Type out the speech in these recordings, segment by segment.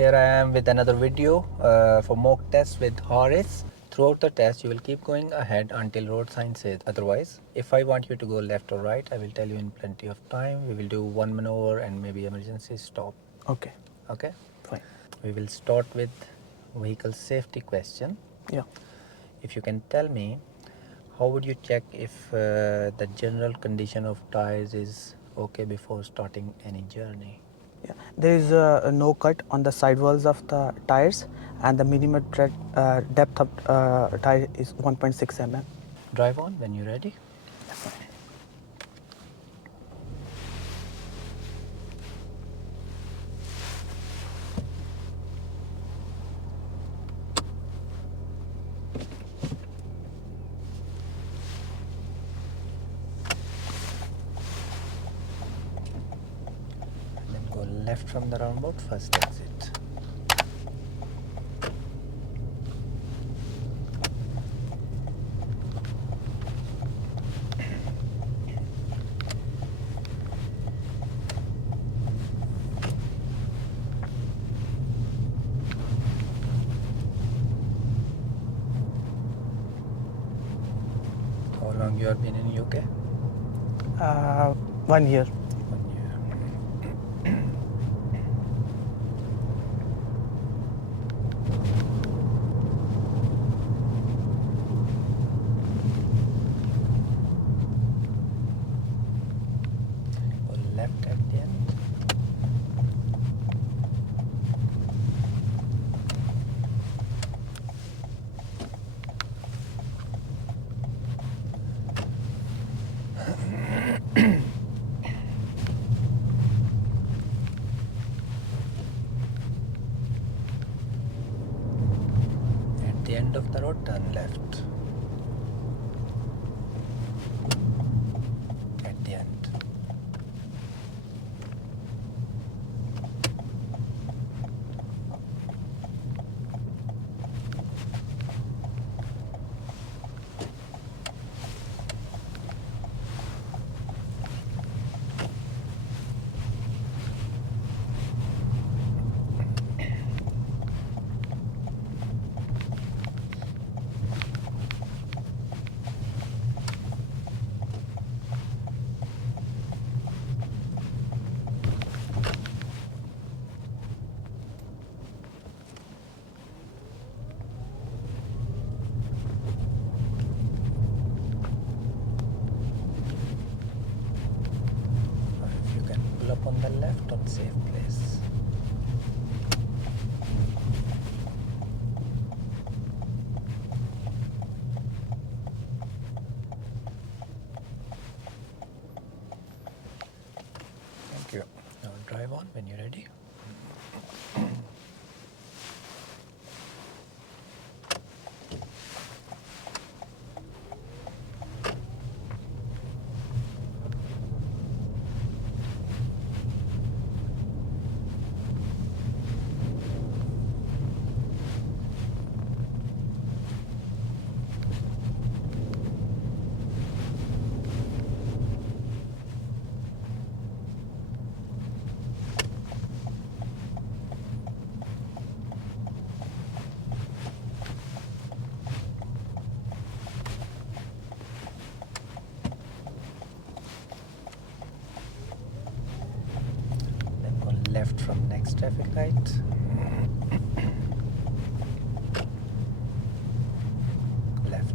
Here I am with another video for mock test with Horace. Throughout the test, you will keep going ahead until road sign says otherwise. If I want you to go left or right, I will tell you in plenty of time. We will do one maneuver and maybe emergency stop. Okay, Okay? fine. We will start with vehicle safety question. Yeah. If you can tell me, how would you check if the general condition of tires is okay before starting any journey? Yeah. There is no cut on the sidewalls of the tires, and the minimum tread depth of tire is 1.6 mm. Drive on when you're ready. Yeah, fine. Then go left from the roundabout, first exit. How long you have been in UK? 1 year. 1 year. Go left at the end. At the end of the road, turn left. At the end. If you can pull up on the left on safe place. Thank you. Now drive on when you're ready. Then go left from next traffic light. Left.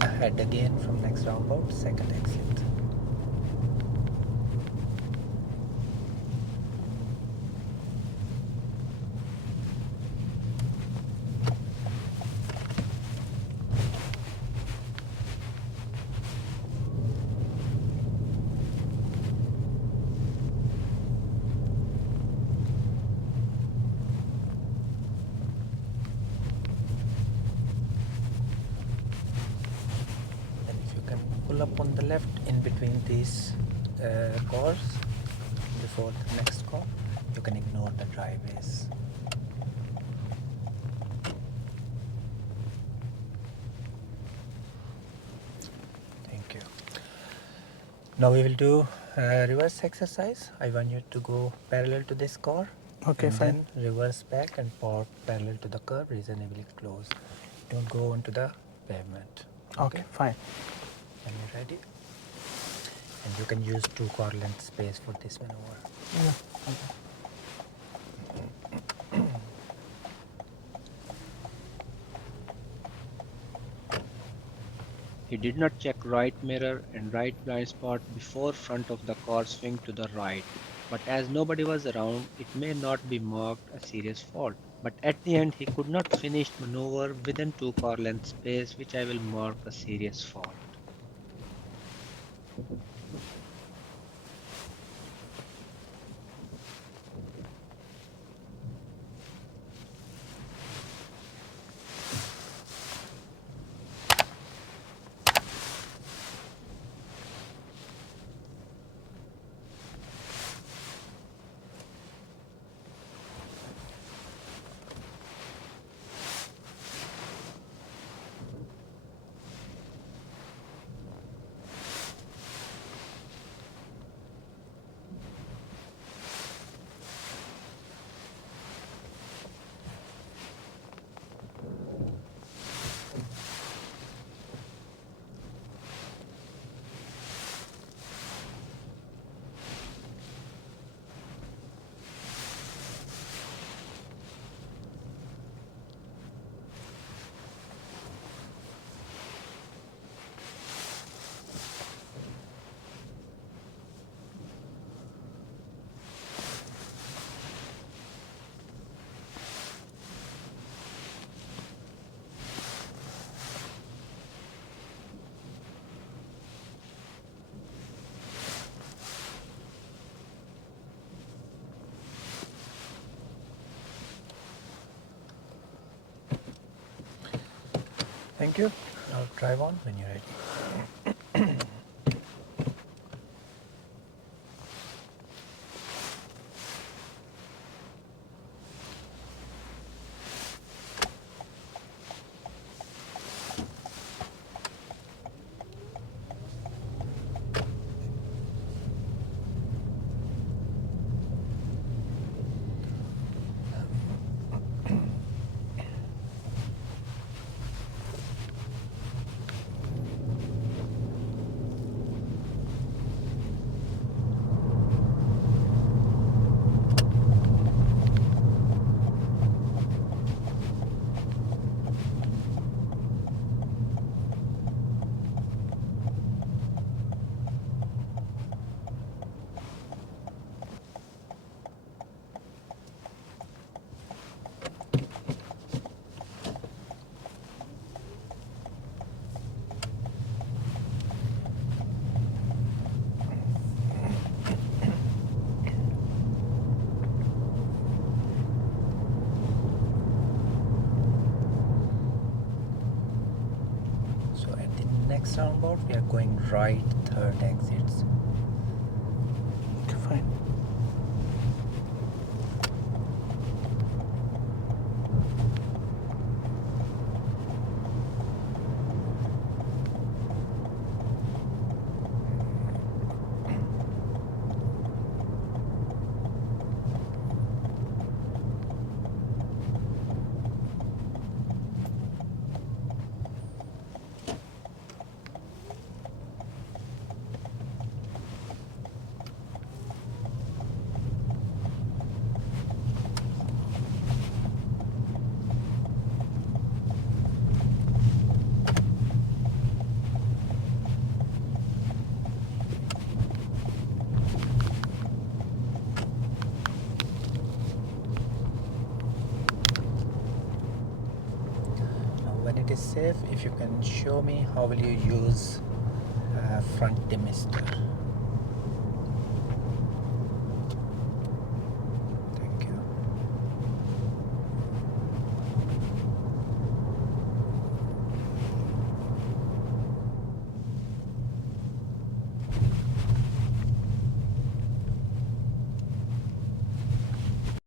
And ahead again from next roundabout, second exit. pull up on the left in between these cars before the next car. You can ignore the driveways. Thank you. Now we will do reverse exercise. I want you to go parallel to this car. Okay, and fine. then reverse back and park parallel to the curb, reasonably close. Don't go onto the pavement. Okay, fine. When you're ready. And you can use 2 car length space for this maneuver. Yeah. Okay. He did not check right mirror and right blind spot before front of the car swing to the right, but as nobody was around, it may not be marked a serious fault. But at the end, he could not finish maneuver within 2 car length space, which I will mark a serious fault. Thank you. Now drive on when you're ready. So at the next roundabout, we are going right third exits. Okay, fine. Now when it is safe, if you can show me how will you use front demister. Thank you.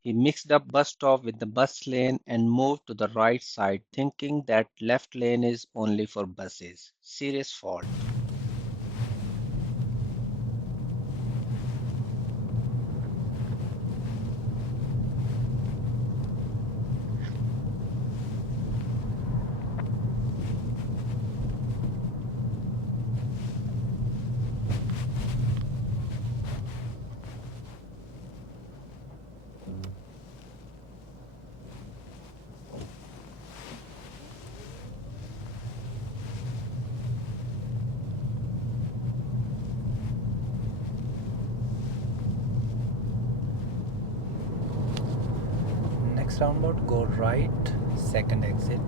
He mixed up bus stop with the bus lane and moved to the right side, thinking that left lane is only for buses. Serious fault. Next roundabout, go right, second exit.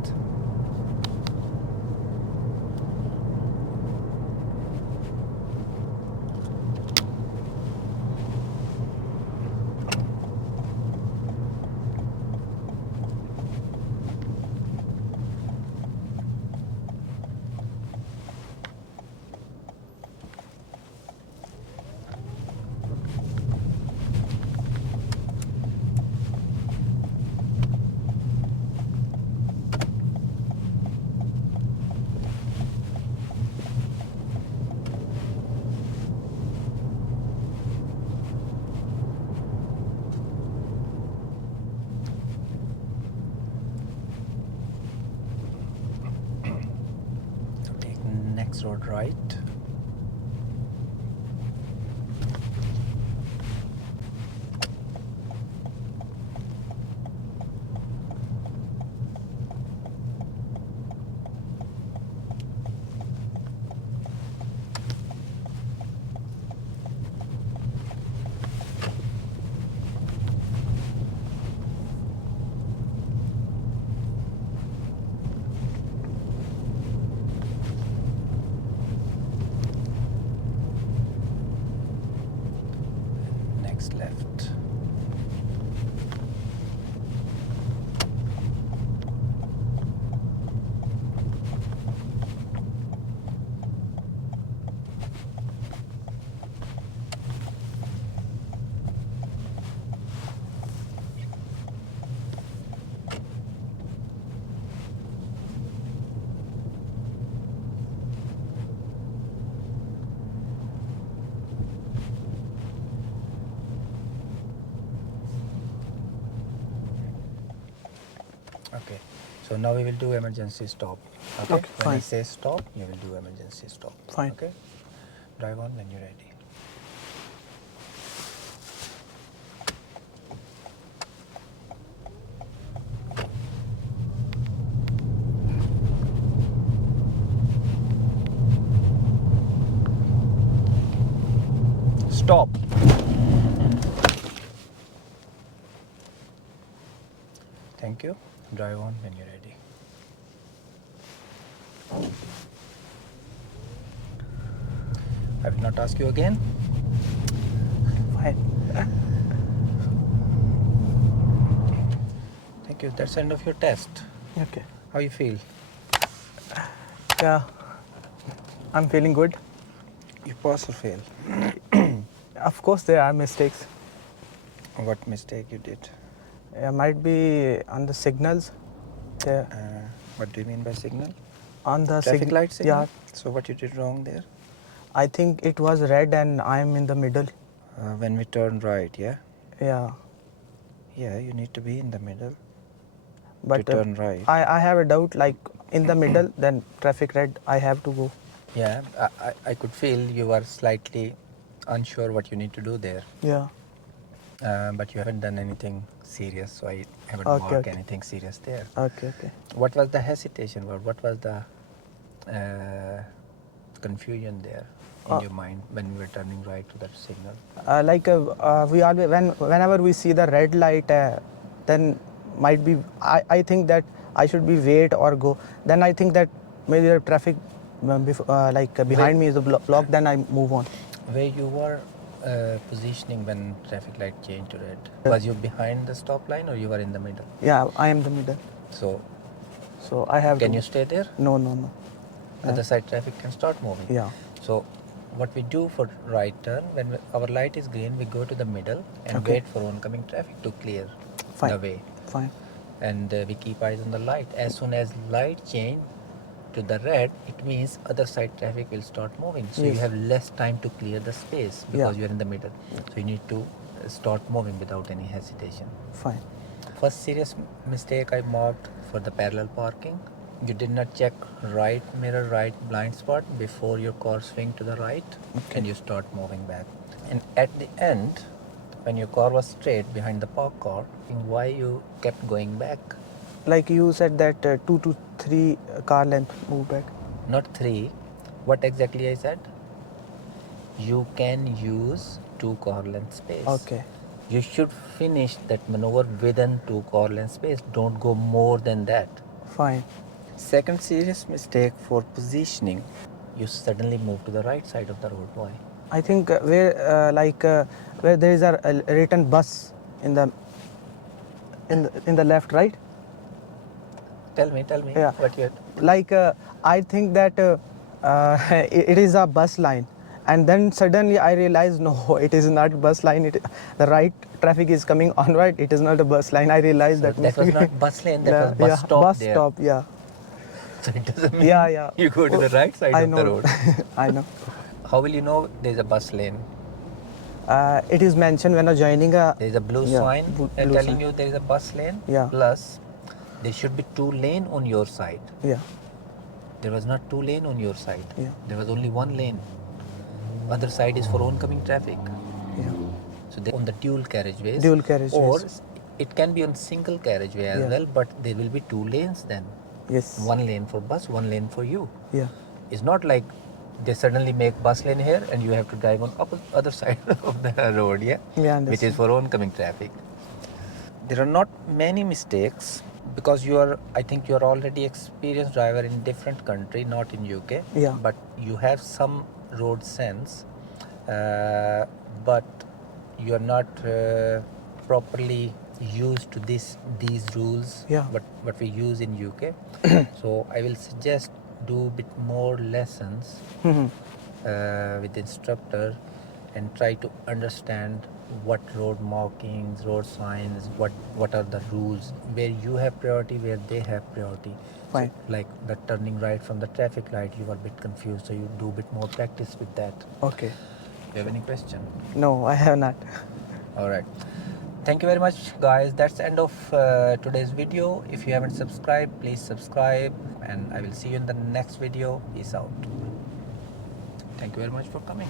So take next road right. Next left. Okay, so now we will do emergency stop. Okay, Okay, when I fine. say stop, you will do emergency stop. Fine. Okay, drive on when you're ready. Stop. Thank you. Drive on when you're ready. I will not ask you again. Fine. Thank you. That's the end of your test. Okay. How you feel? Yeah, I'm feeling good. You pass or fail? Of course, there are mistakes. What mistake you did? Might be on the signals. There, What do you mean by signal? on the Traffic light signal? Yeah, So what you did wrong there? I think it was red and I'm in the middle. When we turn right, yeah? Yeah, Yeah, you need to be in the middle but to turn right. I have a doubt. Like in the middle, then traffic red. I have to go. Yeah, I could feel you are slightly unsure what you need to do there. Yeah. But you haven't done anything serious, so I haven't Okay. marked Okay. anything serious there. Okay. Okay. What was the hesitation? What was the confusion there in Uh, your mind when we were turning right to that signal? We always whenever we see the red light, then might be I think that I should be wait or go. Then I think that maybe the traffic behind me is a block. Then I move on. Where you were positioning when traffic light changed to red? Was you behind the stop line or you were in the middle? Yeah, I am the middle. So So I have can to. you stay there? No, no, no. Other side traffic can start moving. Yeah. So what we do for right turn, when our light is green, we go to the middle and Okay. wait for oncoming traffic to clear. Fine. the way. Fine. And we keep eyes on the light. As soon as light change to the red, it means other side traffic will start moving. So you Yes. have less time to clear the space because Yeah. you are in the middle. So you need to start moving without any hesitation. Fine. First serious mistake I marked for the parallel parking. You did not check right mirror, right blind spot before your car swing to the right Okay. and you start moving back. And at the end, when your car was straight behind the parked car, why you kept going back? Like you said that 2 to 3 car length move back. Not 3. What exactly I said? You can use 2 car length space. Okay. You should finish that maneuver within 2 car length space. Don't go more than that. Fine. Second serious mistake for positioning, you suddenly move to the right side of the road. Why? I think where there is a written bus in the left, right? Tell me Yeah. what you had. Like I think that it is a bus line, and then suddenly I realized no, it is not bus line. The right traffic is coming on right. It is not a bus line. I realized So that that was not bus lane, that was bus stop bus there. stop. Yeah. So it doesn't mean Yeah. you go to the right side I of know. the road. I know. How will you know there's a bus lane? It is mentioned when you're joining a. There is a blue Yeah, sign blue telling sign. you there is a bus lane. Yeah. Plus, there should be 2 lane on your side. Yeah. There was not 2 lane on your side. Yeah. There was only 1 lane. Other side is for oncoming traffic. Yeah. So they on the dual carriageways. Dual carriageways. Or it can be on single carriageway as Yeah. well, but there will be 2 lanes then. Yes. 1 lane for bus, 1 lane for you. Yeah. It's not like they suddenly make bus lane here and you have to drive on other side of the road, yeah? Yeah. Which is Understand. for oncoming traffic. There are not many mistakes because I think you are already experienced driver in different country, not in UK. Yeah. But you have some road sense, but you are not properly used to these rules. Yeah. What we use in UK. So I will suggest do a bit more lessons Mhm. with the instructor and try to understand what road markings, road signs, what are the rules, where you have priority, where they have priority. Fine. So, like the turning right from the traffic light, you are a bit confused, so you do a bit more practice with that. Okay. You have any question? No, I have not. All right. Thank you very much, guys. That's the end of today's video. If you haven't subscribed, please subscribe, and I will see you in the next video. Peace out. Thank you very much for coming.